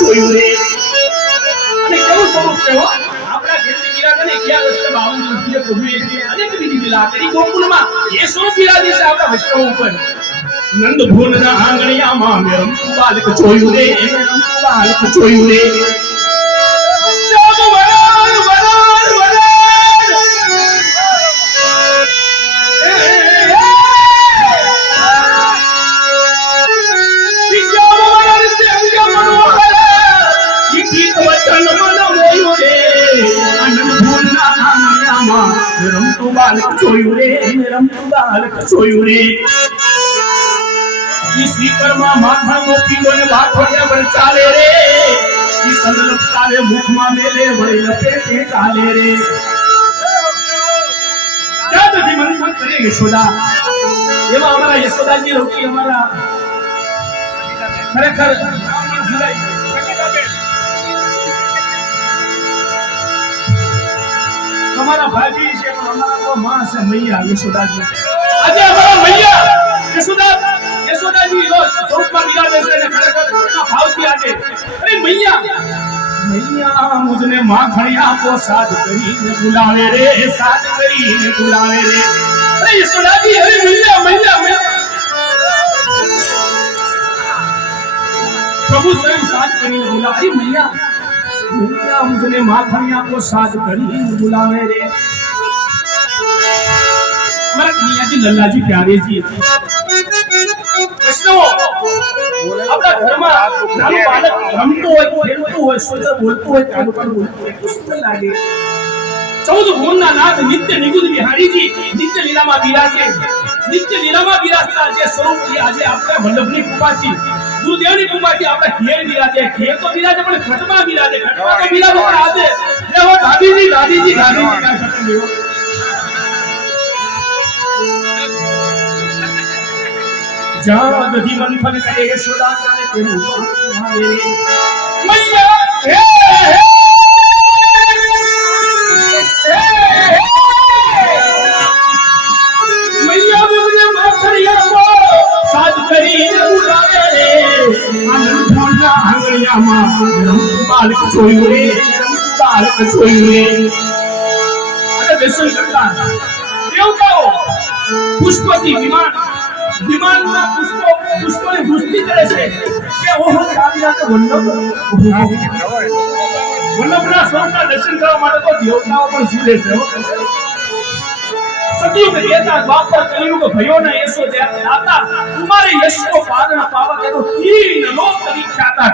જોયું રે અને કેવું સ્વરૂપ છે હો આપણા ઘેરની બિરાજને 1152 વર્ષીય પ્રભુએ જે અનેક વિધિ લીલા કરી ગોકુળમાં એ સ્વરૂપ બિરાજે છે આપણા વૈષ્ણવ ઉપર નંદ ભુવનના આંગણિયામાં મેં રમતું બાલક જોયું રે બાલક જોયું રે રમતું બાલક જોયું રે રમતું બાલક જોયું રે ઈ શ્રીકરમાં માથાનો પીળો ને બાથોડે પર ચાલે રે ઈ સંલપ ચાલે મુખમાં મેલે વળી લપેટે ચાલે રે જાદજી મંથન કરે યશોદા એવા અમારા યશોદાજી રોકી અમારા ખરેખર हमारा भाभी से हमारा मां से मैया यशोदाजी આજે અમારા मैया यशोदाजी रो સ્વરૂપમાં બિરાજે છે અને ખરેખર એના ભાવથી આજે અરે मैया मुझने माखणिया को साथ કરીને बुलावे रे साथ કરીને बुलावे रे अरे यशोदाजी अरे मैया प्रभु स्वयं साथ કરીને बुला अरे मैया मुझने माखणिया को साथ કરીને बुलावे रे हमारे मियां जी लल्ला जी प्यारे जी वैष्णव अपना घर में नाનું બાળક રમતો હોય ખેલતો હોય સુંદર બોલતો હોય કાનો કાનો બોલતો હોય સુંદર લાગે 14 ભુવનના નાથ નિત્ય નિગુદ બિહારી जी નિત્ય લીલામાં બિરાજે નિત્ય લીલામાં બિરાજતા જે સ્વરૂપ આજે આપણે વલ્લભની કૃપાથી ગુરુદેવની કૃપાથી આપણે ઘેર બિરાજે ઘેર તો બિરાજે પણ ઘટમાં બિરાજે ઘટમાં તો બિરાજે પણ આજે દેવો દાદીજી કા ઘટે દેવો જાદજી મંથન કરે યશોદા કરે તેનું આવે રે मैया मैया मुझे माखणिया को साथ કરીને बुलावे रे આનંદ ભોળના આંગણિયામાં રમતું બાલક જોયું રે બાલક જોયું રે અને દર્શન કરતા દેવતાઓ પુષ્પથી વિમાનમાં પુષ્પોની દૃષ્ટિ કરે છે કે ઓહો કાવ્યા તો વલ્લભના સ્વરૂપના દર્શન કરવા માટે તો દેવતાઓ પણ ઝૂલે છે સતયુગ દેતા દ્વાપર કલયુગ ભયો ન એસો જ્યાં આતા તમારે યશ કો પાદના પાવા કે તો તીન લોક વિખ્યાતા